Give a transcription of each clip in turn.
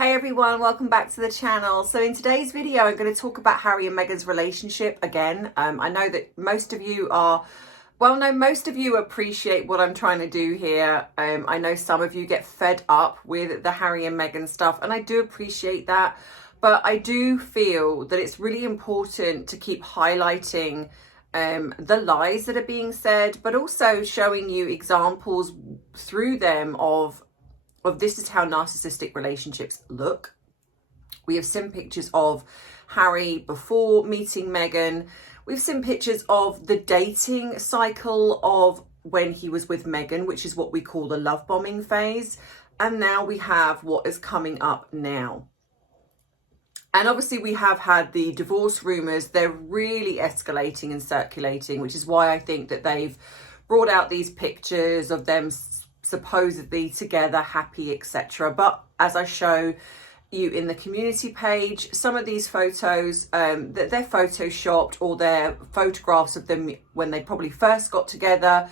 Hey everyone, welcome back to the channel. So in today's video, I'm going to talk about Harry and Meghan's relationship again. I know that most of you appreciate what I'm trying to do here. I know some of you get fed up with the Harry and Meghan stuff, and I do appreciate that. But I do feel that it's really important to keep highlighting the lies that are being said, but also showing you examples through them of this is how narcissistic relationships look. We have seen pictures of Harry before meeting Meghan. We've seen pictures of the dating cycle of when he was with Meghan, which is what we call the love bombing phase. And now we have what is coming up now. And obviously we have had the divorce rumours. They're really escalating and circulating, which is why I think that they've brought out these pictures of them supposedly together, happy, etc. But as I show you in the community page, some of these photos, that they're photoshopped, or they're photographs of them when they probably first got together.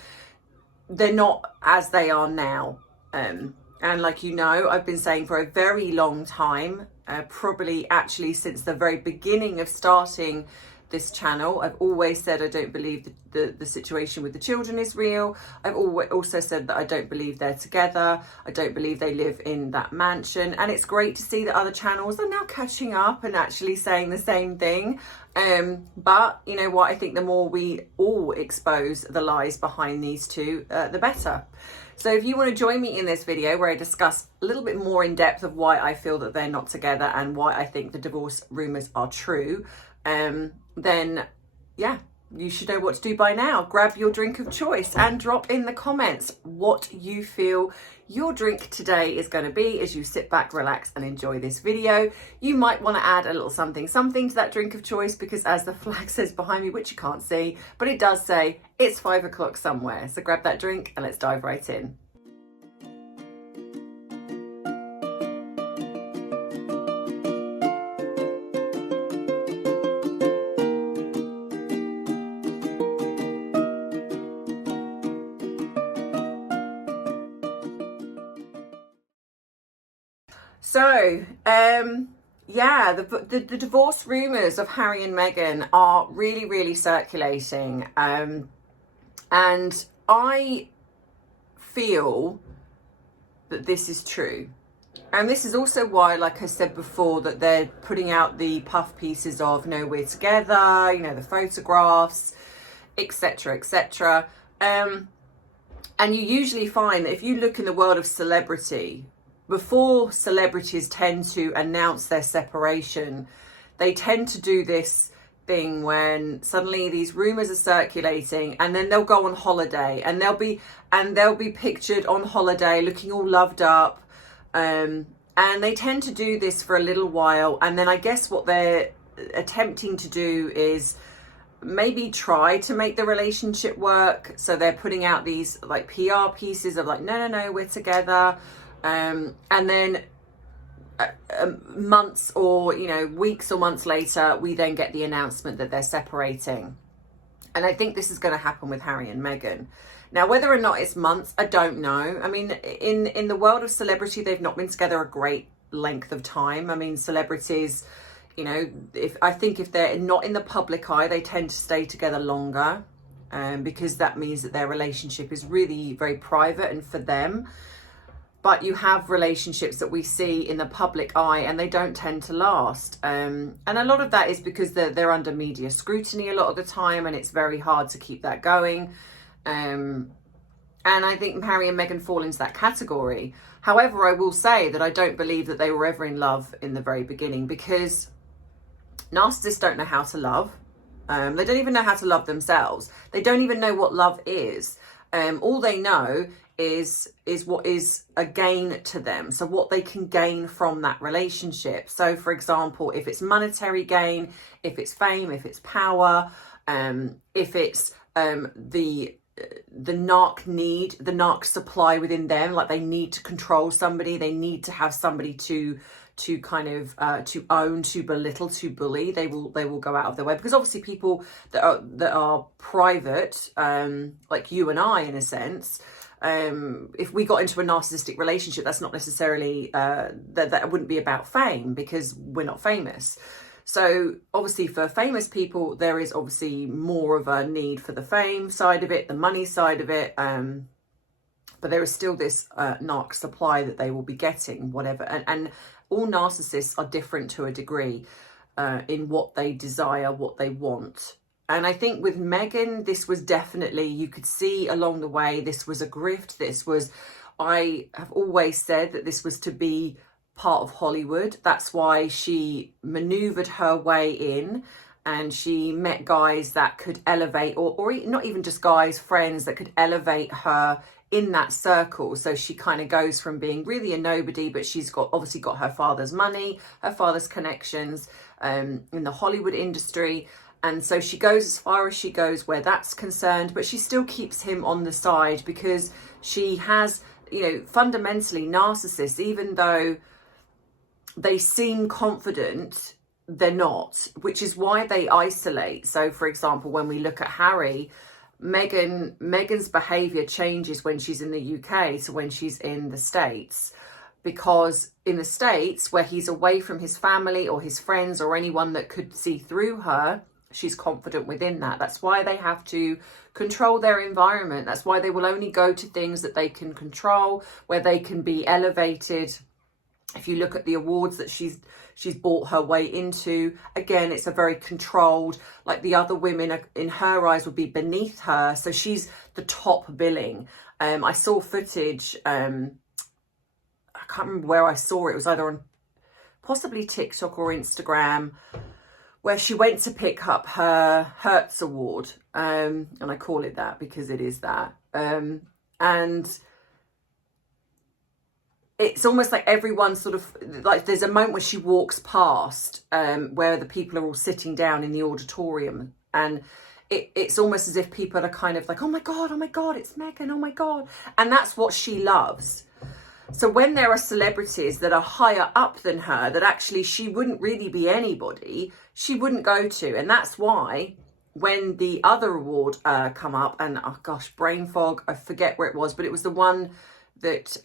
They're not as they are now. And like you know, I've been saying for a very long time, probably actually since the very beginning of starting this channel, I've always said I don't believe the situation with the children is real. I've also said that I don't believe they're together. I don't believe they live in that mansion. And it's great to see that other channels are now catching up and actually saying the same thing. But you know what? I think the more we all expose the lies behind these two, the better. So if you want to join me in this video where I discuss a little bit more in depth of why I feel that they're not together and why I think the divorce rumours are true, then yeah, you should know what to do by now. Grab your drink of choice and drop in the comments what you feel your drink today is going to be as you sit back, relax and enjoy this video. You might want to add a little something to that drink of choice, because as the flag says behind me, which you can't see, but it does say it's 5 o'clock somewhere. So grab that drink and let's dive right in. So, yeah, the divorce rumours of Harry and Meghan are really, really circulating. And I feel that this is true. And this is also why, like I said before, that they're putting out the puff pieces of, no, we're together, you know, the photographs, etc., etc. And you usually find that if you look in the world of celebrity, before celebrities tend to announce their separation, they tend to do this thing when suddenly these rumors are circulating, and then they'll go on holiday and they'll be pictured on holiday looking all loved up, and they tend to do this for a little while, and then I guess what they're attempting to do is maybe try to make the relationship work. So they're putting out these like PR pieces of like, no, we're together. And then months or, you know, weeks or months later, we then get the announcement that they're separating. And I think this is going to happen with Harry and Meghan. Now, whether or not it's months, I don't know. I mean, in the world of celebrity, they've not been together a great length of time. I mean, celebrities, you know, if they're not in the public eye, they tend to stay together longer, because that means that their relationship is really very private and for them. But you have relationships that we see in the public eye and they don't tend to last. And a lot of that is because they're under media scrutiny a lot of the time, and it's very hard to keep that going. And I think Harry and Meghan fall into that category. However, I will say that I don't believe that they were ever in love in the very beginning, because narcissists don't know how to love. They don't even know how to love themselves. They don't even know what love is. All they know is what is a gain to them, so what they can gain from that relationship. So for example, if it's monetary gain, if it's fame, if it's power, if it's the narc supply within them, like they need to control somebody, they need to have somebody to kind of to own, to belittle, to bully, they will go out of their way, because obviously people that are private, like you and I in a sense, if we got into a narcissistic relationship, that's not necessarily, that wouldn't be about fame, because we're not famous. So obviously for famous people, there is obviously more of a need for the fame side of it, the money side of it. But there is still this narc supply that they will be getting, whatever. And all narcissists are different to a degree in what they desire, what they want. And I think with Meghan, this was definitely, you could see along the way, this was a grift. This was, I have always said that this was to be part of Hollywood. That's why she maneuvered her way in, and she met guys that could elevate, or not even just guys, friends that could elevate her in that circle. So she kind of goes from being really a nobody, but she's obviously got her father's money, her father's connections in the Hollywood industry. And so she goes as far as she goes where that's concerned, but she still keeps him on the side, because she has, you know, fundamentally narcissists, even though they seem confident, they're not, which is why they isolate. So for example, when we look at Harry, Meghan's behavior changes when she's in the UK to when she's in the States, because in the States, where he's away from his family or his friends or anyone that could see through her, she's confident within that. That's why they have to control their environment. That's why they will only go to things that they can control, where they can be elevated. If you look at the awards that she's bought her way into, again, it's a very controlled, like the other women in her eyes would be beneath her. So she's the top billing. I saw footage, I can't remember where I saw it. It was either on possibly TikTok or Instagram, where she went to pick up her Hertz Award. And I call it that because it is that. And it's almost like everyone sort of, like there's a moment where she walks past where the people are all sitting down in the auditorium, and it's almost as if people are kind of like, oh my God, it's Meghan, oh my God. And that's what she loves. So when there are celebrities that are higher up than her, that actually she wouldn't really be anybody, she wouldn't go to. And that's why when the other award come up, and oh gosh, brain fog, I forget where it was, but it was the one that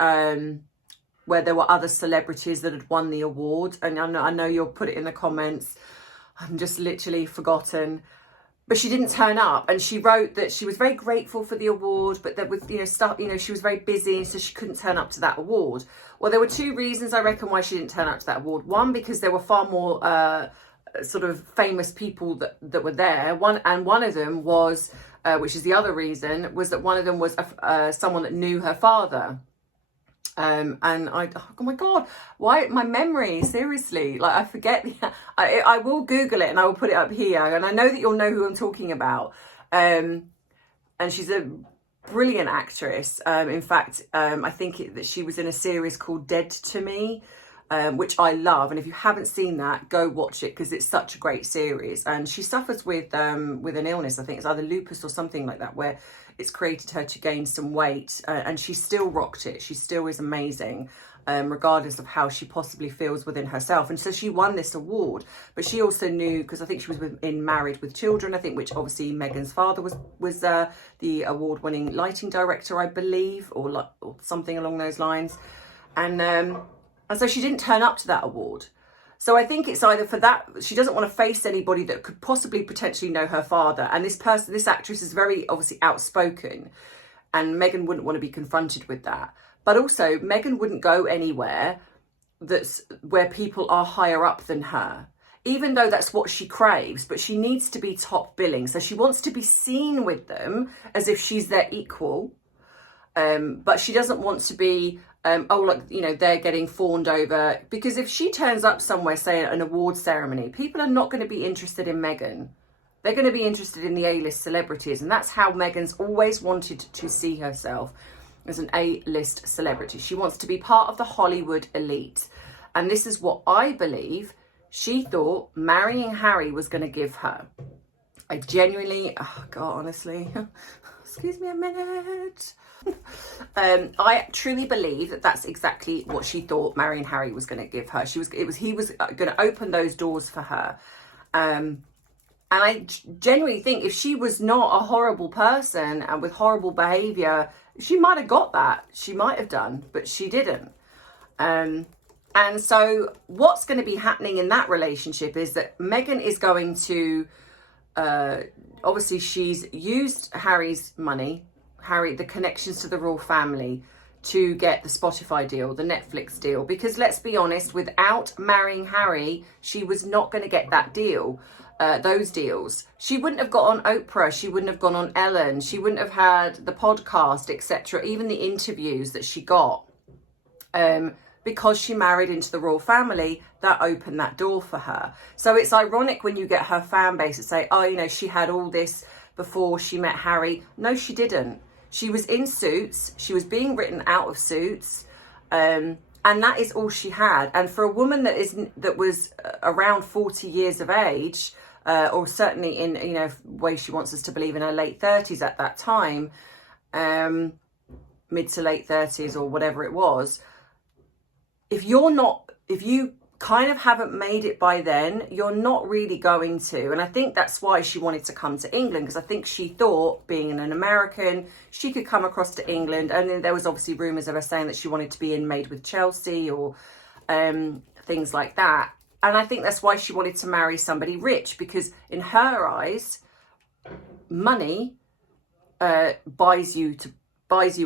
where there were other celebrities that had won the award. And I know you'll put it in the comments. I'm just literally forgotten. But she didn't turn up, and she wrote that she was very grateful for the award, but there was, stuff, she was very busy, so she couldn't turn up to that award. Well, there were two reasons, I reckon, why she didn't turn up to that award. One, because there were far more sort of famous people that were there. One of them was, which is the other reason, was that one of them was someone that knew her father. And oh my God, why my memory, seriously, like I forget. I will Google it and I will put it up here, and I know that you'll know who I'm talking about. And she's a brilliant actress. In fact, I think that she was in a series called Dead to Me, which I love. And if you haven't seen that, go watch it, because it's such a great series. And she suffers with an illness, I think it's either lupus or something like that, where it's created her to gain some weight, and she still rocked it. She still is amazing, regardless of how she possibly feels within herself. And so she won this award, but she also knew, because I think she was in Married with Children, I think, which obviously Meghan's father was the award-winning lighting director, I believe, or something along those lines. And so she didn't turn up to that award. So I think it's either for that, she doesn't want to face anybody that could possibly potentially know her father. And this actress is very obviously outspoken, and Meghan wouldn't want to be confronted with that. But also Meghan wouldn't go anywhere where people are higher up than her, even though that's what she craves, but she needs to be top billing. So she wants to be seen with them as if she's their equal. But she doesn't want to be, they're getting fawned over. Because if she turns up somewhere, say at an award ceremony, people are not going to be interested in Meghan. They're going to be interested in the A-list celebrities. And that's how Meghan's always wanted to see herself, as an A-list celebrity. She wants to be part of the Hollywood elite. And this is what I believe she thought marrying Harry was going to give her. I genuinely, oh God, honestly, excuse me a minute. I truly believe that that's exactly what she thought marrying Harry was going to give her. He was going to open those doors for her. And I genuinely think if she was not a horrible person and with horrible behaviour She might have got that. She might have done, but she didn't. And so what's going to be happening in that relationship is that Meghan is going to, obviously she's used Harry's money, the connections to the royal family, to get the Spotify deal, the Netflix deal, because let's be honest, without marrying Harry, she was not going to get that deal, those deals. She wouldn't have got on Oprah, she wouldn't have gone on Ellen, she wouldn't have had the podcast, etc., even the interviews that she got, because she married into the royal family. That opened that door for her. So it's ironic when you get her fan base that say, oh, you know, she had all this before she met Harry. No, she didn't. She was in Suits. She was being written out of Suits. And that is all she had. And for a woman that was around 40 years of age, or certainly in, you know, way she wants us to believe, in her late 30s at that time, mid to late 30s or whatever it was, if you kind of haven't made it by then, you're not really going to. And I think that's why she wanted to come to England, because I think she thought, being an American, she could come across to England. And then there was obviously rumours of her saying that she wanted to be in Made with Chelsea or things like that. And I think that's why she wanted to marry somebody rich, because in her eyes, money buys you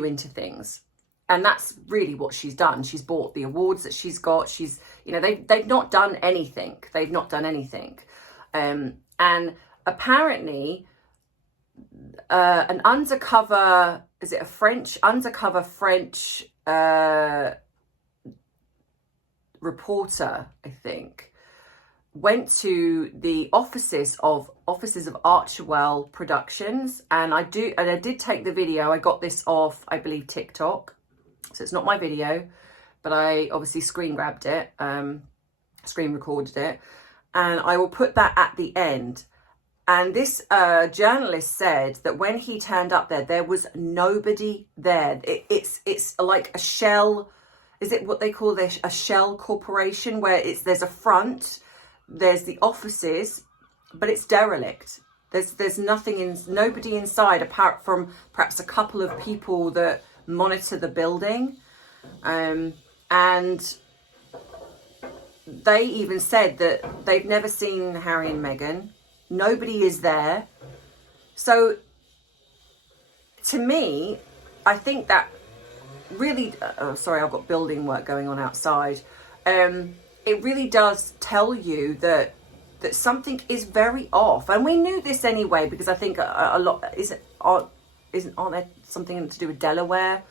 into things. And that's really what she's done. She's bought the awards that she's got. She's, you know, they've not done anything. They've not done anything. And apparently, an undercover, is it a undercover French reporter, I think, went to the offices of Archewell Productions, and I did take the video. I got this off, I believe, TikTok. So it's not my video, but I obviously screen grabbed it, screen recorded it, and I will put that at the end. And this journalist said that when he turned up there was nobody there. It's like a shell. Is it what they call this? A shell corporation, where there's a front, there's the offices, but it's derelict. There's nobody inside apart from perhaps a couple of people that monitor the building, and they even said that they've never seen Harry and Meghan. Nobody is there. So to me, I think that really, sorry, I've got building work going on outside. It really does tell you that something is very off, and we knew this anyway, because I think a lot aren't there something to do with Delaware,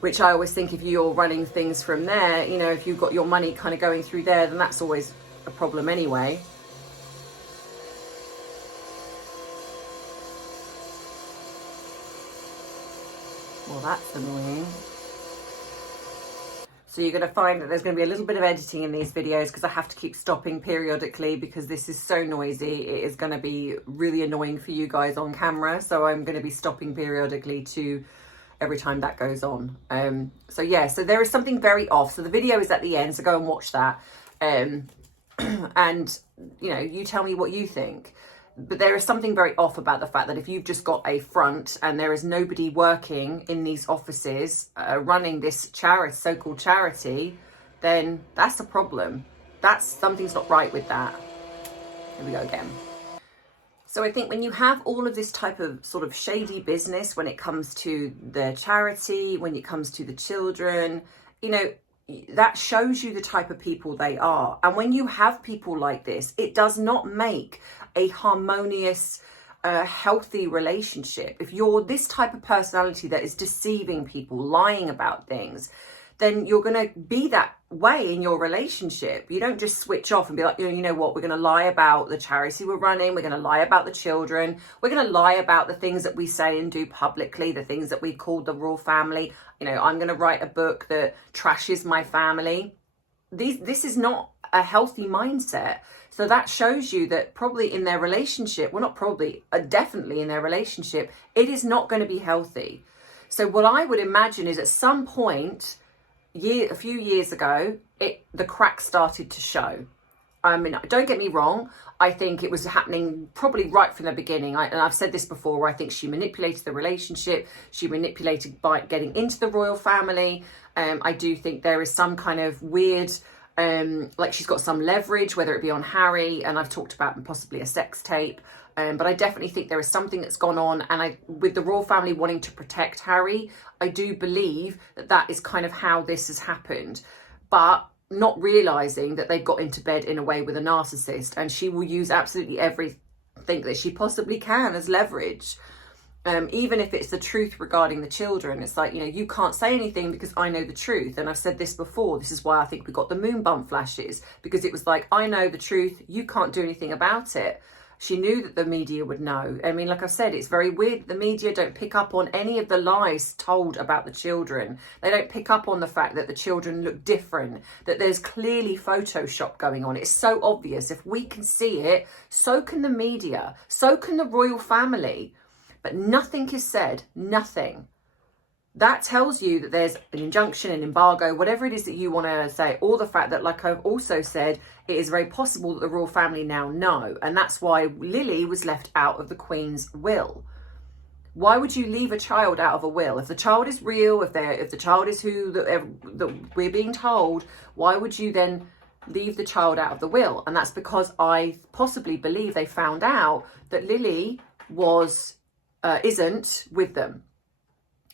which I always think if you're running things from there, you know, if you've got your money kind of going through there, then that's always a problem anyway. Well, that's annoying. So you're going to find that there's going to be a little bit of editing in these videos, because I have to keep stopping periodically because this is so noisy. It is going to be really annoying for you guys on camera. So I'm going to be stopping periodically every time that goes on. So yeah, so there is something very off. So the video is at the end, so go and watch that. And, you know, you tell me what you think. But there is something very off about the fact that if you've just got a front and there is nobody working in these offices running this so-called charity, then that's a problem. Something's not right with that. Here we go again. So I think when you have all of this type of sort of shady business, when it comes to the charity, when it comes to the children, you know, that shows you the type of people they are. And when you have people like this, it does not make a harmonious, healthy relationship. If you're this type of personality that is deceiving people, lying about things, then you're going to be that way in your relationship. You don't just switch off and be like, you know what, we're going to lie about the charity we're running, we're going to lie about the children, we're going to lie about the things that we say and do publicly, the things that we call the royal family. You know, I'm going to write a book that trashes my family. This is not a healthy mindset. So that shows you that probably in their relationship, well, not probably, definitely in their relationship, it is not going to be healthy. So what I would imagine is at some point, a few years ago, the cracks started to show. I mean, don't get me wrong. I think it was happening probably right from the beginning. And I've said this before, I think she manipulated the relationship. She manipulated by getting into the royal family. I do think there is some kind of weird, like she's got some leverage, whether it be on Harry, and I've talked about possibly a sex tape. But I definitely think there is something that's gone on. And with the royal family wanting to protect Harry, I do believe that that is kind of how this has happened. But not realizing that they've got into bed in a way with a narcissist, and she will use absolutely everything that she possibly can as leverage, even if it's the truth regarding the children. It's like, you know, you can't say anything because I know the truth. And I've said this before, this is why I think we got the moon bump flashes, because it was like, I know the truth, you can't do anything about it. She knew that the media would know. I mean, like I said, it's very weird. The media don't pick up on any of the lies told about the children. They don't pick up on the fact that the children look different, that there's clearly Photoshop going on. It's so obvious. If we can see it, so can the media, so can the royal family. But nothing is said, nothing. That tells you that there's an injunction, an embargo, whatever it is that you want to say, or the fact that, like I've also said, it is very possible that the royal family now know. And that's why Lily was left out of the Queen's will. Why would you leave a child out of a will? If the child is real, if the child is who that we're being told, why would you then leave the child out of the will? And that's because I possibly believe they found out that Lily isn't with them.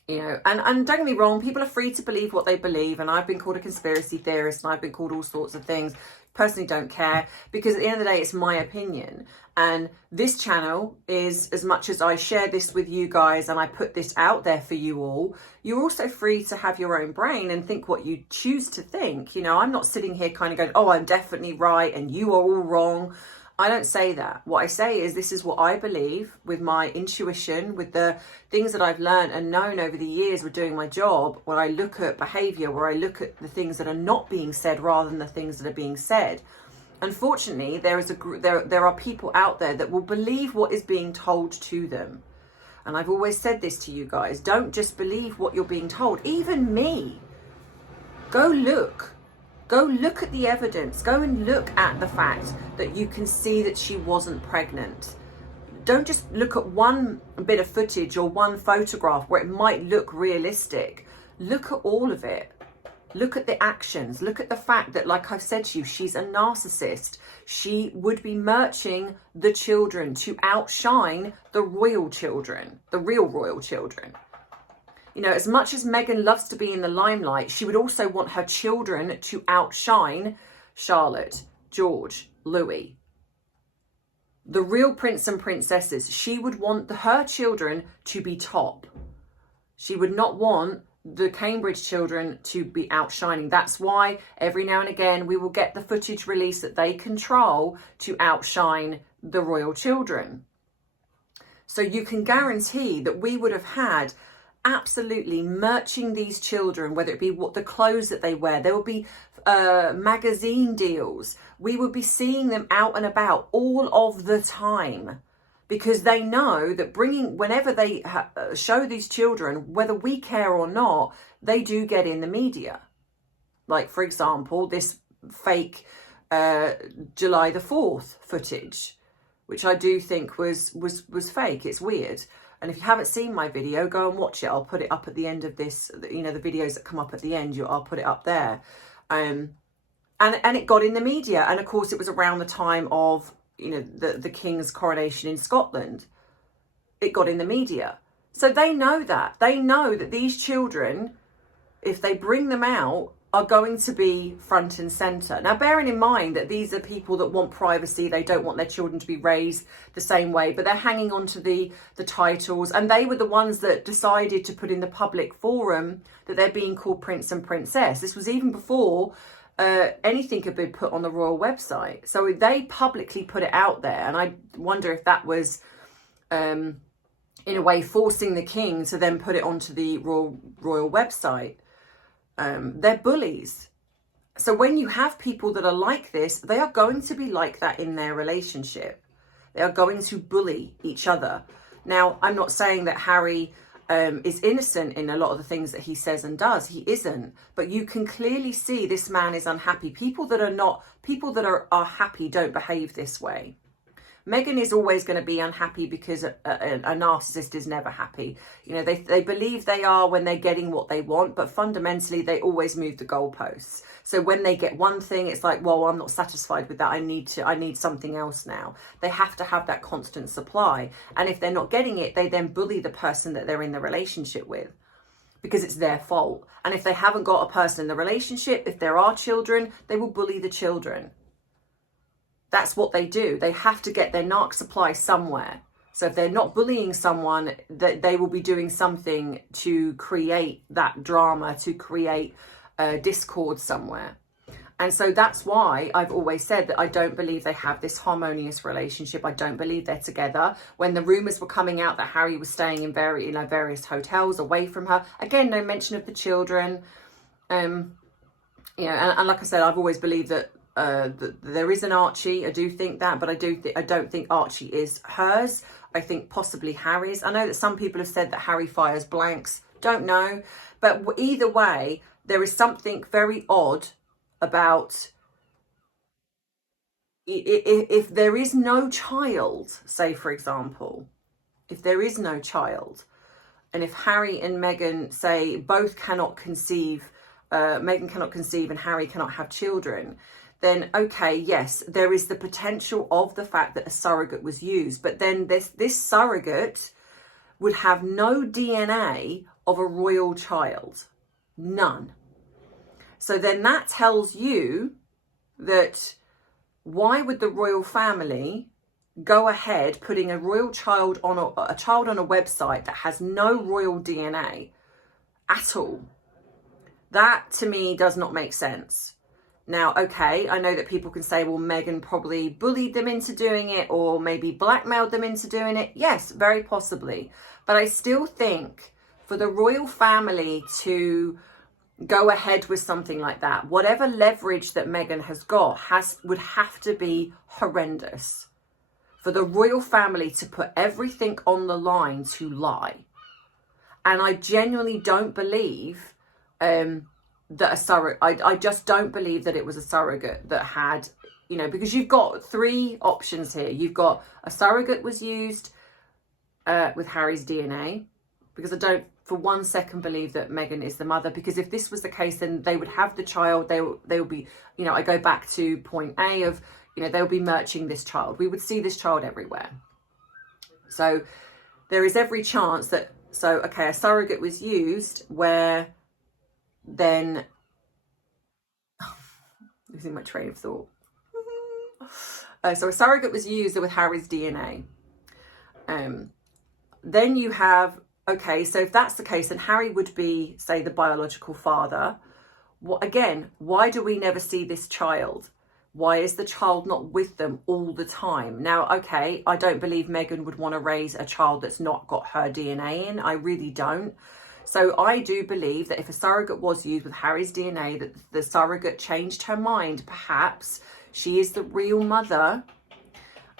You know, and don't get me wrong, people are free to believe what they believe, and I've been called a conspiracy theorist, and I've been called all sorts of things. Personally don't care, because at the end of the day, it's my opinion. And this channel is, as much as I share this with you guys and I put this out there for you all, you're also free to have your own brain and think what you choose to think. You know, I'm not sitting here kind of going, oh, I'm definitely right and you are all wrong. I don't say that. What I say is, this is what I believe with my intuition, with the things that I've learned and known over the years with doing my job, where I look at behavior, where I look at the things that are not being said rather than the things that are being said. Unfortunately, there are people out there that will believe what is being told to them. And I've always said this to you guys, don't just believe what you're being told. Even me. Go look. Go look at the evidence. Go and look at the fact that you can see that she wasn't pregnant. Don't just look at one bit of footage or one photograph where it might look realistic. Look at all of it. Look at the actions. Look at the fact that, like I've said to you, she's a narcissist. She would be merching the children to outshine the royal children, the real royal children. You know, as much as Meghan loves to be in the limelight, she would also want her children to outshine Charlotte, George, Louis. The real prince and princesses. She would want her children to be top. She would not want the Cambridge children to be outshining. That's why every now and again we will get the footage released that they control to outshine the royal children. So you can guarantee that we would have had absolutely merching these children, whether it be what the clothes that they wear. There will be magazine deals. We would be seeing them out and about all of the time, because they know that whenever they show these children, whether we care or not, they do get in the media. Like, for example, this fake July the 4th footage, which I do think was fake. It's weird. And if you haven't seen my video, go and watch it. I'll put it up at the end of this, you know, the videos that come up at the end, I'll put it up there. And it got in the media. And of course, it was around the time of, you know, the King's coronation in Scotland. It got in the media. So they know that. They know that these children, if they bring them out, are going to be front and centre. Now, bearing in mind that these are people that want privacy, they don't want their children to be raised the same way, but they're hanging on to the titles, and they were the ones that decided to put in the public forum that they're being called prince and princess. This was even before anything had been put on the royal website. So they publicly put it out there, and I wonder if that was in a way forcing the king to then put it onto the royal website. They're bullies. So when you have people that are like this, they are going to be like that in their relationship. They are going to bully each other. Now, I'm not saying that Harry is innocent in a lot of the things that he says and does. He isn't. But you can clearly see this man is unhappy. People that are happy don't behave this way. Meghan is always going to be unhappy because a narcissist is never happy. You know, they believe they are when they're getting what they want, but fundamentally they always move the goalposts. So when they get one thing, it's like, well, I'm not satisfied with that. I need something else now. They have to have that constant supply. And if they're not getting it, they then bully the person that they're in the relationship with, because it's their fault. And if they haven't got a person in the relationship, if there are children, they will bully the children. That's what they do. They have to get their narc supply somewhere. So if they're not bullying someone, they will be doing something to create that drama, to create discord somewhere. And so that's why I've always said that I don't believe they have this harmonious relationship. I don't believe they're together. When the rumours were coming out that Harry was staying in various hotels away from her, again, no mention of the children. And like I said, I've always believed that there is an Archie. I do think that, but I don't think Archie is hers. I think possibly Harry's. I know that some people have said that Harry fires blanks. Don't know. But either way, there is something very odd about if there is no child, say for example, if there is no child, and if Harry and Meghan, say, both cannot conceive, Meghan cannot conceive and Harry cannot have children, then okay, yes, there is the potential of the fact that a surrogate was used, but then this surrogate would have no DNA of a royal child. None. So then that tells you that why would the royal family go ahead putting a royal child on a website that has no royal DNA at all? That to me does not make sense. Now, okay, I know that people can say, well, Meghan probably bullied them into doing it or maybe blackmailed them into doing it. Yes, very possibly. But I still think for the royal family to go ahead with something like that, whatever leverage that Meghan has got would have to be horrendous. For the royal family to put everything on the line to lie. And I genuinely don't believe that a surrogate, I just don't believe that it was a surrogate that had, because you've got three options here. You've got a surrogate was used with Harry's DNA, because I don't for 1 second believe that Meghan is the mother, because if this was the case, then they would have the child, they will be, I go back to point A of, they'll be merching this child. We would see this child everywhere. So there is every chance that, a surrogate was used where then, losing my train of thought. So a surrogate was used with Harry's DNA. Then you have, so if that's the case, then Harry would be, say, the biological father. Again, why do we never see this child? Why is the child not with them all the time? Now, okay, I don't believe Meghan would want to raise a child that's not got her DNA in. I really don't. So I do believe that if a surrogate was used with Harry's DNA, that the surrogate changed her mind. Perhaps she is the real mother,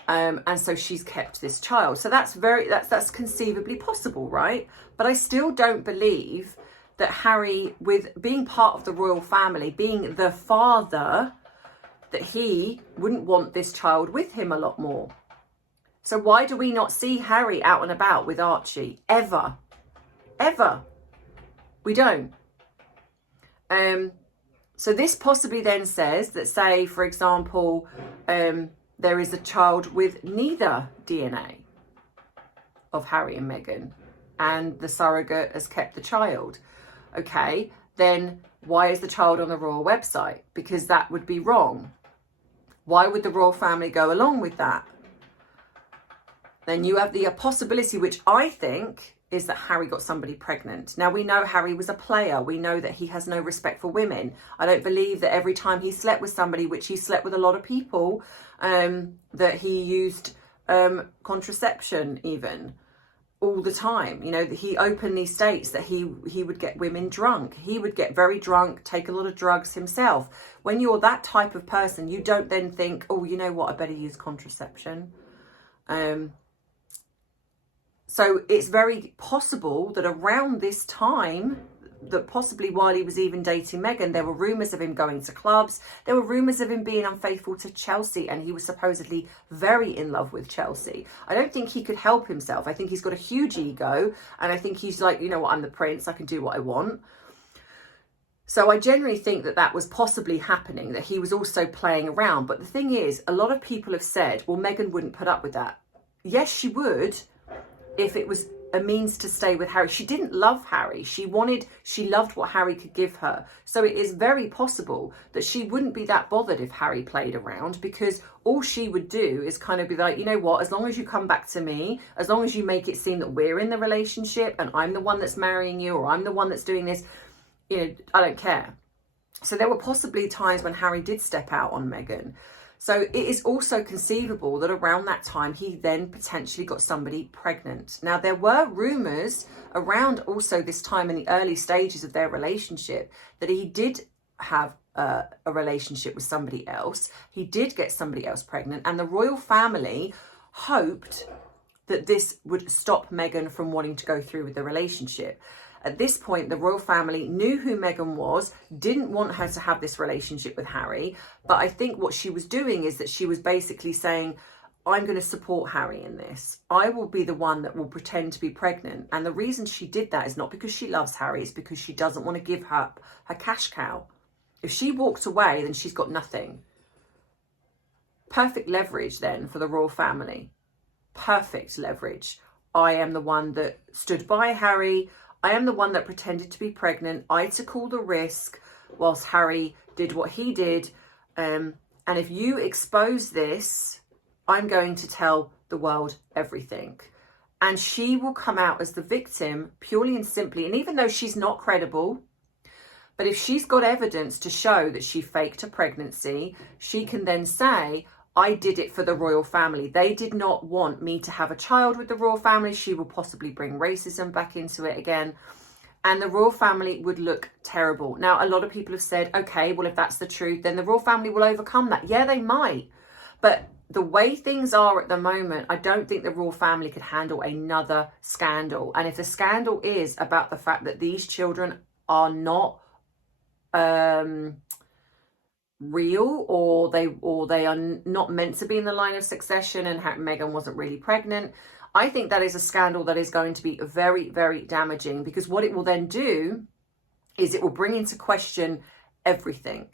and so she's kept this child. So that's conceivably possible, right? But I still don't believe that Harry, with being part of the royal family, being the father, that he wouldn't want this child with him a lot more. So why do we not see Harry out and about with Archie ever? We don't. So this possibly then says that, say, for example, there is a child with neither DNA of Harry and Meghan, and the surrogate has kept the child. Okay, then why is the child on the royal website? Because that would be wrong. Why would the royal family go along with that? Then you have the possibility, which I think is that Harry got somebody pregnant. Now, we know Harry was a player. We know that he has no respect for women. I don't believe that every time he slept with somebody, which he slept with a lot of people, that he used contraception even all the time. He openly states that he would get women drunk. He would get very drunk, take a lot of drugs himself. When you're that type of person, you don't then think, oh, you know what, I better use contraception. So it's very possible that around this time, that possibly while he was even dating Meghan, there were rumours of him going to clubs. There were rumours of him being unfaithful to Chelsea, and he was supposedly very in love with Chelsea. I don't think he could help himself. I think he's got a huge ego, and I think he's like, you know what, I'm the prince, I can do what I want. So I generally think that that was possibly happening, that he was also playing around. But the thing is, a lot of people have said, well, Meghan wouldn't put up with that. Yes, she would, if it was a means to stay with Harry. She didn't love Harry. She loved what Harry could give her. So it is very possible that she wouldn't be that bothered if Harry played around, because all she would do is kind of be like, you know what, as long as you come back to me, as long as you make it seem that we're in the relationship and I'm the one that's marrying you, or I'm the one that's doing this, you know, I don't care. So there were possibly times when Harry did step out on Meghan. So it is also conceivable that around that time, he then potentially got somebody pregnant. Now, there were rumours around also this time in the early stages of their relationship that he did have a relationship with somebody else. He did get somebody else pregnant, and the royal family hoped that this would stop Meghan from wanting to go through with the relationship. At this point, the royal family knew who Meghan was, didn't want her to have this relationship with Harry. But I think what she was doing is that she was basically saying, I'm going to support Harry in this. I will be the one that will pretend to be pregnant. And the reason she did that is not because she loves Harry, it's because she doesn't want to give her cash cow. If she walked away, then she's got nothing. Perfect leverage then for the royal family. Perfect leverage. I am the one that stood by Harry. I am the one that pretended to be pregnant. I took all the risk whilst Harry did what he did. And if you expose this, I'm going to tell the world everything. And she will come out as the victim purely and simply. And even though she's not credible, but if she's got evidence to show that she faked a pregnancy, she can then say, I did it for the royal family. They did not want me to have a child with the royal family. She will possibly bring racism back into it again. And the royal family would look terrible. Now, a lot of people have said, okay, well, if that's the truth, then the royal family will overcome that. Yeah, they might. But the way things are at the moment, I don't think the royal family could handle another scandal. And if the scandal is about the fact that these children are not real, or they are not meant to be in the line of succession, and Meghan wasn't really pregnant, I think that is a scandal that is going to be very, very damaging, because what it will then do is it will bring into question everything.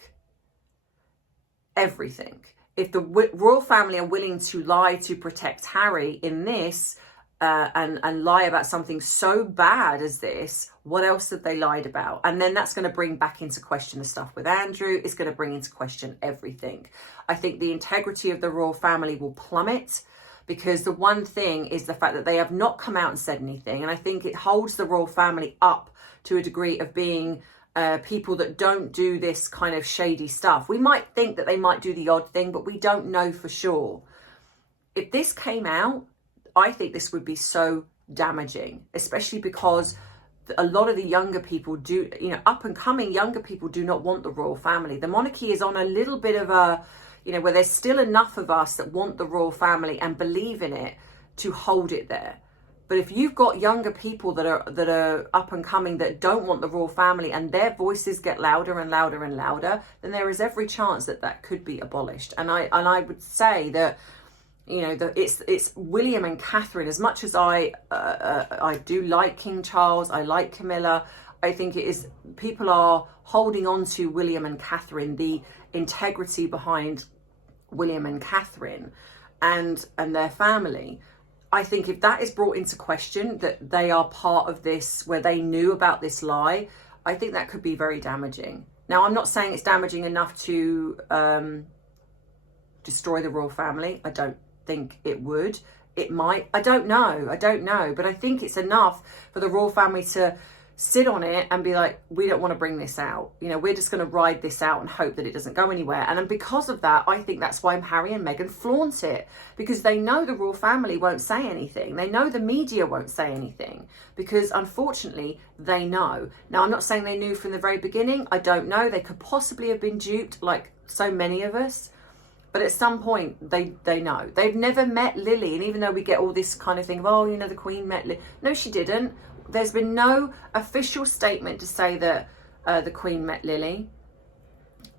Everything. If the royal family are willing to lie to protect Harry in this, and lie about something so bad as this, what else have they lied about? And then that's going to bring back into question the stuff with Andrew. It's going to bring into question everything. I think the integrity of the royal family will plummet, because the one thing is the fact that they have not come out and said anything. And I think it holds the royal family up to a degree of being people that don't do this kind of shady stuff. We might think that they might do the odd thing, but we don't know for sure. If this came out, I think this would be so damaging, especially because a lot of the younger people do, you know, up and coming younger people do not want the royal family. The monarchy is on a little bit of a, you know, where there's still enough of us that want the royal family and believe in it to hold it there. But if you've got younger people that are up and coming that don't want the royal family, and their voices get louder and louder and louder, then there is every chance that that could be abolished. And I would say that, you know, it's William and Catherine. As much as I do like King Charles, I like Camilla, I think it is, people are holding on to William and Catherine, the integrity behind William and Catherine and their family. I think if that is brought into question, that they are part of this, where they knew about this lie, I think that could be very damaging. Now, I'm not saying it's damaging enough to destroy the royal family. I don't think it would. It might. I don't know. But I think it's enough for the royal family to sit on it and be like, we don't want to bring this out. You know, we're just going to ride this out and hope that it doesn't go anywhere. And then because of that, I think that's why Harry and Meghan flaunt it, because they know the royal family won't say anything. They know the media won't say anything, because unfortunately they know. Now, I'm not saying they knew from the very beginning. I don't know. They could possibly have been duped, like so many of us. But at some point, they know. They've never met Lily. And even though we get all this kind of thing of, oh, you know, the Queen met Lily. No, she didn't. There's been no official statement to say that the Queen met Lily.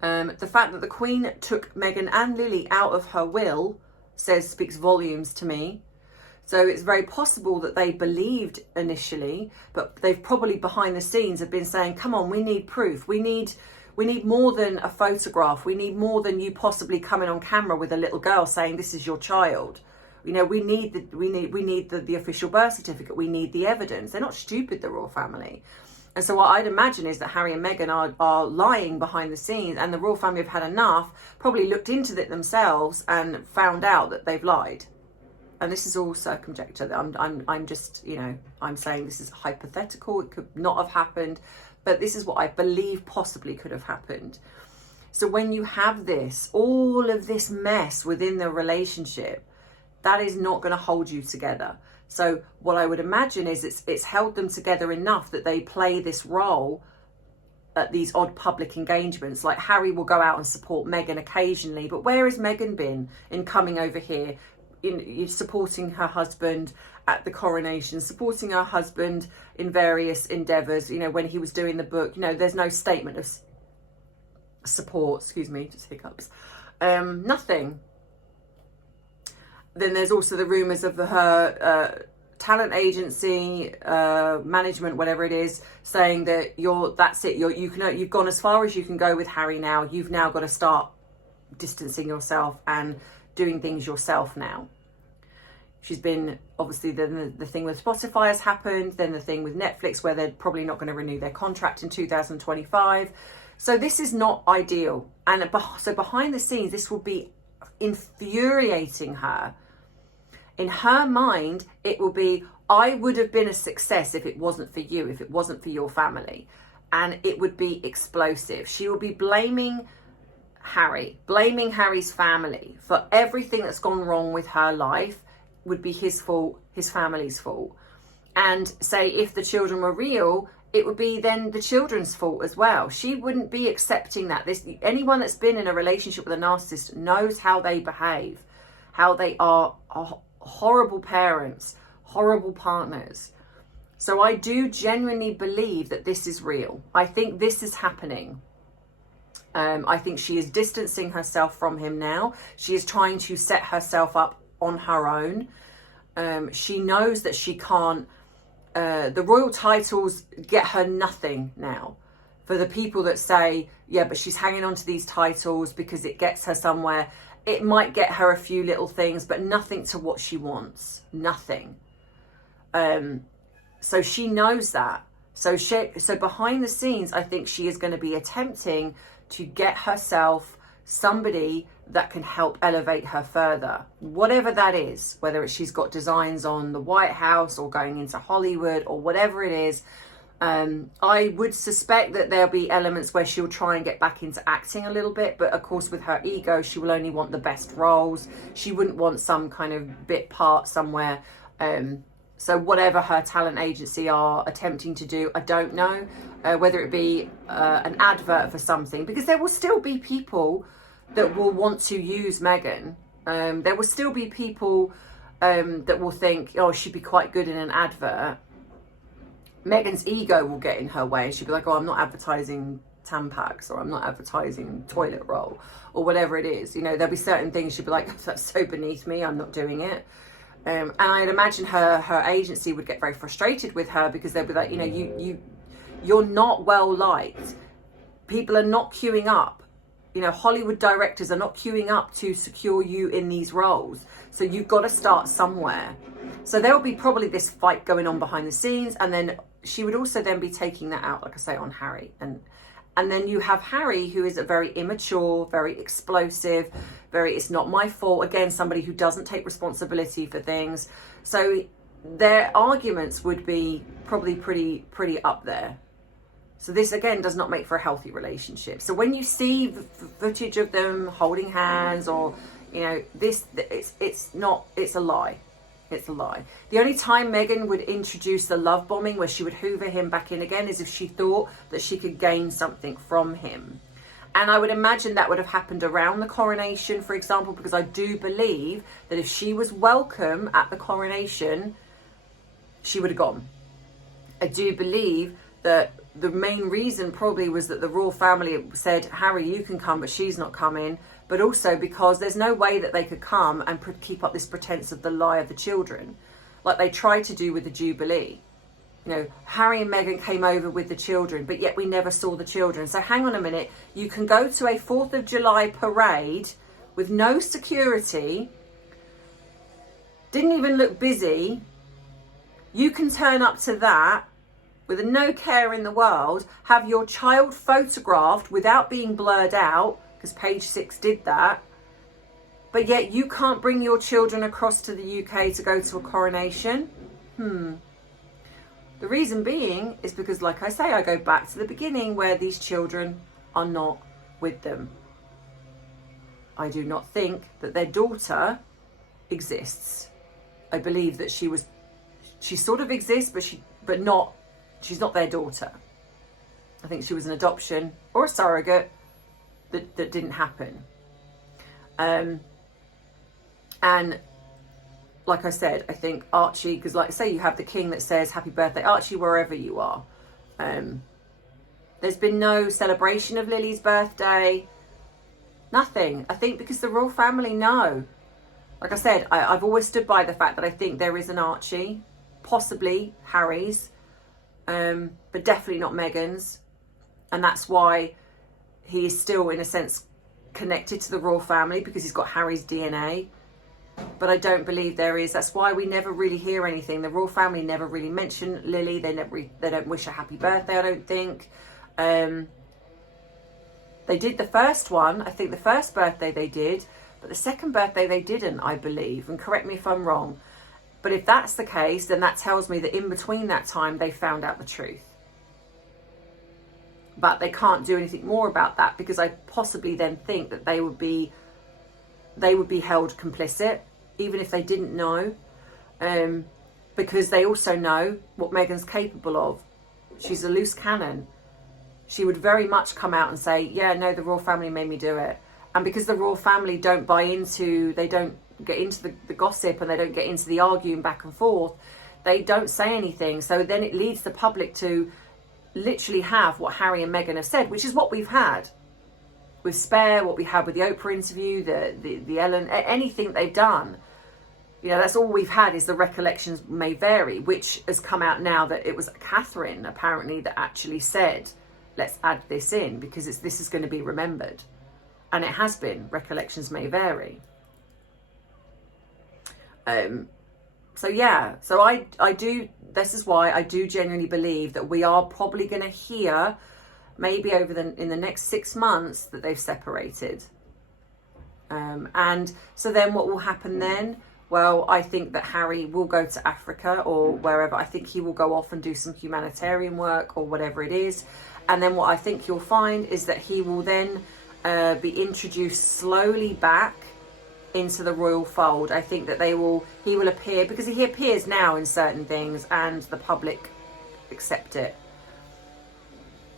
The fact that the Queen took Meghan and Lily out of her will speaks volumes to me. So it's very possible that they believed initially, but they've probably behind the scenes have been saying, come on, we need proof. We need more than a photograph. We need more than you possibly coming on camera with a little girl saying this is your child. You know, we need the official birth certificate. We need the evidence. They're not stupid, the royal family. And so what I'd imagine is that Harry and Meghan are lying behind the scenes, and the royal family have had enough, probably looked into it themselves and found out that they've lied. And this is all conjecture. I'm just, you know, I'm saying this is hypothetical. It could not have happened, but this is what I believe possibly could have happened. So when you have this, all of this mess within the relationship, that is not going to hold you together. So what I would imagine is it's held them together enough that they play this role at these odd public engagements. Like Harry will go out and support Meghan occasionally, but where has Meghan been in coming over here? In supporting her husband at the coronation, supporting her husband in various endeavours, you know, when he was doing the book, you know, there's no statement of support, excuse me, just hiccups, nothing. Then there's also the rumours of her talent agency, management, whatever it is, saying that that's it, you've gone as far as you can go with Harry now, you've now got to start distancing yourself and doing things yourself now. She's been, obviously, the thing with Spotify has happened, then the thing with Netflix where they're probably not going to renew their contract in 2025. So this is not ideal. And so behind the scenes, this will be infuriating her. In her mind, it will be, I would have been a success if it wasn't for you, if it wasn't for your family. And it would be explosive. She will be blaming Harry's family for everything that's gone wrong with her life. Would be his fault, his family's fault. And say if the children were real, it would be then the children's fault as well. She wouldn't be accepting that. Anyone that's been in a relationship with a narcissist knows how they behave, how they are horrible parents, horrible partners. So I do genuinely believe that this is real. I think this is happening. I think she is distancing herself from him now. She is trying to set herself up on her own. She knows that she can't, the royal titles get her nothing now. For the people that say, yeah, but she's hanging on to these titles because it gets her somewhere, it might get her a few little things, but nothing to what she wants. Nothing. So she knows that. So behind the scenes, I think she is going to be attempting to get herself somebody that can help elevate her further, whatever that is, whether it's she's got designs on the White House or going into Hollywood or whatever it is. I would suspect that there'll be elements where she'll try and get back into acting a little bit, but of course with her ego, she will only want the best roles. She wouldn't want some kind of bit part somewhere. So whatever her talent agency are attempting to do, I don't know, whether it be an advert for something, because there will still be people that will want to use Meghan. There will still be people that will think, oh, she'd be quite good in an advert. Meghan's ego will get in her way. She'll be like, oh, I'm not advertising Tampax, or I'm not advertising toilet roll, or whatever it is. You know, there'll be certain things she'll be like, that's so beneath me, I'm not doing it. And I'd imagine her agency would get very frustrated with her, because they'll be like, you know, you're not well liked. People are not queuing up. You know, Hollywood directors are not queuing up to secure you in these roles. So you've got to start somewhere. So there'll be probably this fight going on behind the scenes. And then she would also then be taking that out, like I say, on Harry. And then you have Harry, who is a very immature, very explosive, it's not my fault. Again, somebody who doesn't take responsibility for things. So their arguments would be probably pretty up there. So this, again, does not make for a healthy relationship. So when you see footage of them holding hands, or, you know, it's a lie. It's a lie. The only time Meghan would introduce the love bombing, where she would hoover him back in again, is if she thought that she could gain something from him. And I would imagine that would have happened around the coronation, for example, because I do believe that if she was welcome at the coronation, she would have gone. I do believe that the main reason probably was that the royal family said, Harry, you can come, but she's not coming. But also because there's no way that they could come and keep up this pretense of the lie of the children, like they tried to do with the Jubilee. You know, Harry and Meghan came over with the children, but yet we never saw the children. So hang on a minute, you can go to a 4th of July parade with no security, didn't even look busy. You can turn up to that with no care in the world, have your child photographed without being blurred out, because Page 6 did that, but yet you can't bring your children across to the UK to go to a coronation? The reason being is because, like I say, I go back to the beginning where these children are not with them. I do not think that their daughter exists. I believe that she sort of exists, but she's not their daughter. I think she was an adoption or a surrogate that didn't happen. And like I said, I think Archie, because like I say, you have the king that says happy birthday Archie wherever you are. There's been no celebration of Lily's birthday, nothing. I think because the royal family know. Like I said, I've always stood by the fact that I think there is an Archie, possibly Harry's, but definitely not Meghan's. And that's why he is still, in a sense, connected to the royal family, because he's got Harry's DNA. But I don't believe there is. That's why we never really hear anything. The royal family never really mention Lily. They don't wish a happy birthday, I don't think. They did the first one. I think the first birthday they did, but the second birthday they didn't, I believe. And correct me if I'm wrong. But if that's the case, then that tells me that in between that time, they found out the truth. But they can't do anything more about that, because I possibly then think that they would be held complicit, even if they didn't know, because they also know what Meghan's capable of. She's a loose cannon. She would very much come out and say, yeah, no, the royal family made me do it. And because the royal family don't they don't get into the gossip, and they don't get into the arguing back and forth, they don't say anything. So then it leads the public to literally have what Harry and Meghan have said, which is what we've had with Spare, what we had with the Oprah interview, the Ellen, anything they've done. You know, that's all we've had is the recollections may vary, which has come out now that it was Catherine apparently that actually said, let's add this in because this is going to be remembered. And it has been. Recollections may vary. So yeah, so I do, this is why I do genuinely believe that we are probably going to hear maybe in the next 6 months that they've separated. And so then what will happen then? Well, I think that Harry will go to Africa or wherever. I think he will go off and do some humanitarian work or whatever it is. And then what I think you'll find is that he will then be introduced slowly back into the royal fold. I think that he will appear, because he appears now in certain things and the public accept it.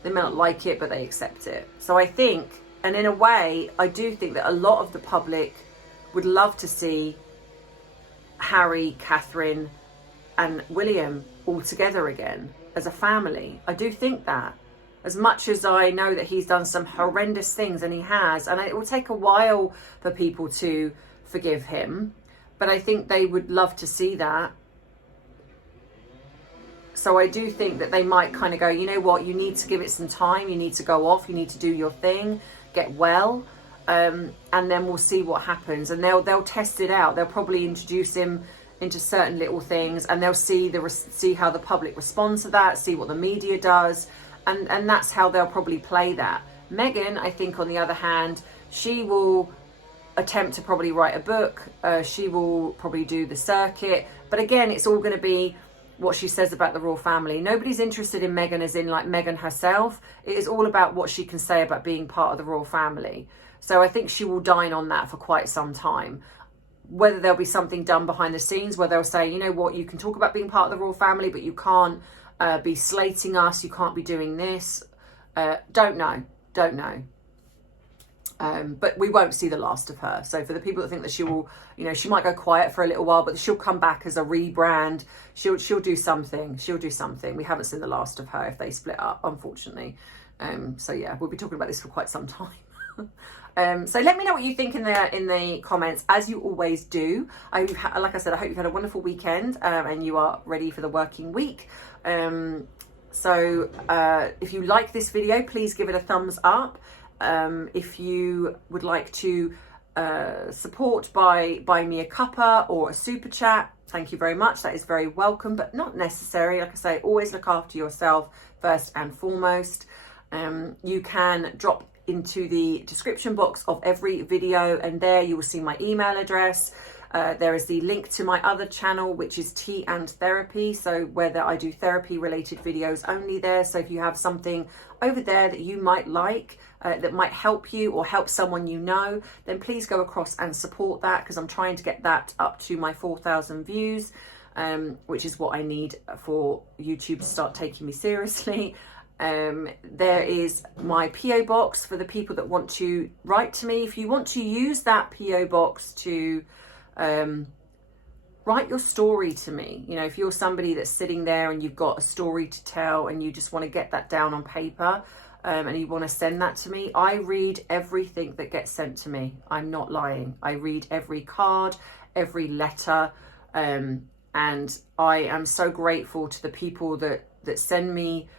They may not like it, but they accept it. So I think, and in a way, I do think that a lot of the public would love to see Harry, Catherine and William all together again as a family. I do think that. As much as I know that he's done some horrendous things, and he has, and it will take a while for people to forgive him, but I think they would love to see that. So I do think that they might kind of go, you know what, you need to give it some time, you need to go off, you need to do your thing, get well, and then we'll see what happens. And they'll test it out. They'll probably introduce him into certain little things, and they'll see how the public responds to that, see what the media does, and that's how they'll probably play that. Meghan, I think, on the other hand, she will attempt to probably write a book. She will probably do the circuit. But again, it's all going to be what she says about the royal family. Nobody's interested in Meghan as in like Meghan herself. It is all about what she can say about being part of the royal family. So I think she will dine on that for quite some time. Whether there'll be something done behind the scenes where they'll say, you know what, you can talk about being part of the royal family, but you can't be slating us, you can't be doing this. Don't know. But we won't see the last of her. So for the people that think that she will, you know, she might go quiet for a little while, but she'll come back as a rebrand. She'll do something. She'll do something. We haven't seen the last of her if they split up, unfortunately. So yeah, we'll be talking about this for quite some time. So let me know what you think in the comments, as you always do. Like I said, I hope you've had a wonderful weekend and you are ready for the working week. So if you like this video, please give it a thumbs up. If you would like to support by buying me a cuppa or a super chat, thank you very much. That is very welcome, but not necessary. Like I say, always look after yourself first and foremost. You can drop into the description box of every video, and there you will see my email address. There is the link to my other channel, which is TandT, so whether I do therapy related videos only there. So if you have something over there that you might like, that might help you or help someone you know, then please go across and support that, because I'm trying to get that up to my 4,000 views, which is what I need for YouTube to start taking me seriously. There is my PO box for the people that want to write to me. If you want to use that PO box to write your story to me, you know, if you're somebody that's sitting there and you've got a story to tell and you just want to get that down on paper, and you want to send that to me, I read everything that gets sent to me. I'm not lying. I read every card, every letter, and I am so grateful to the people that send me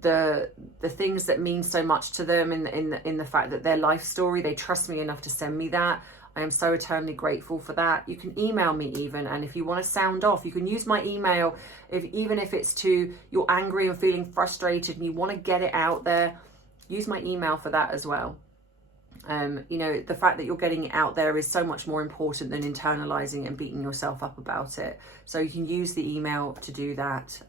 the things that mean so much to them in the fact that their life story, they trust me enough to send me that. I am so eternally grateful for that. You can email me even, and if you want to sound off, you can use my email, even if it's to you're angry and feeling frustrated and you want to get it out there, use my email for that as well. You know, the fact that you're getting it out there is so much more important than internalizing and beating yourself up about it. So you can use the email to do that.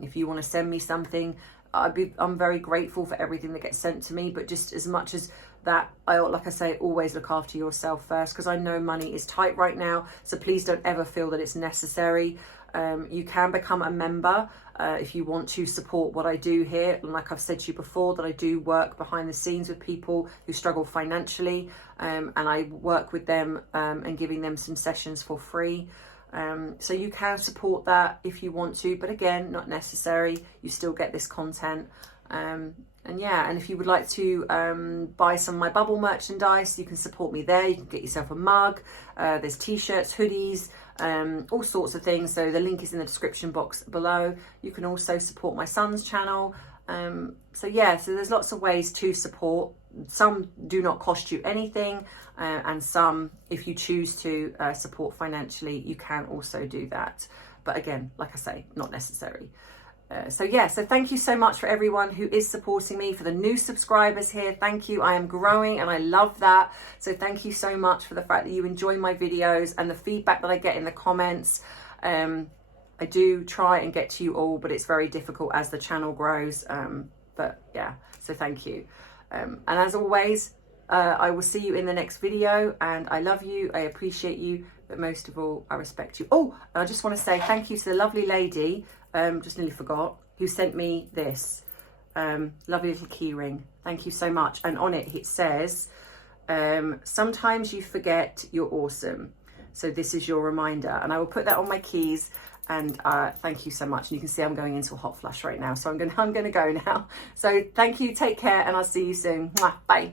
If you want to send me something, I'm very grateful for everything that gets sent to me, but just as much as that, like I say, always look after yourself first, because I know money is tight right now. So please don't ever feel that it's necessary. You can become a member if you want to support what I do here. And like I've said to you before, that I do work behind the scenes with people who struggle financially, and I work with them and giving them some sessions for free. So you can support that if you want to, but again, not necessary. You still get this content. And yeah, and if you would like to buy some of my bubble merchandise, you can support me there. You can get yourself a mug. There's t-shirts, hoodies, all sorts of things. So the link is in the description box below. You can also support my son's channel. So yeah, so there's lots of ways to support. Some do not cost you anything, and some, if you choose to support financially, you can also do that. But again, like I say, not necessary. So yeah, so thank you so much for everyone who is supporting me. For the new subscribers here, thank you. I am growing and I love that. So thank you so much for the fact that you enjoy my videos and the feedback that I get in the comments. I do try and get to you all, but it's very difficult as the channel grows. But yeah, so thank you. And as always, I will see you in the next video, and I love you, I appreciate you, but most of all, I respect you. Oh, I just want to say thank you to the lovely lady, just nearly forgot, who sent me this lovely little key ring. Thank you so much. And on it, it says, sometimes you forget you're awesome. So this is your reminder, and I will put that on my keys. And thank you so much. And you can see I'm going into a hot flush right now, so I'm gonna go now. So thank you, take care, and I'll see you soon. Mwah, bye.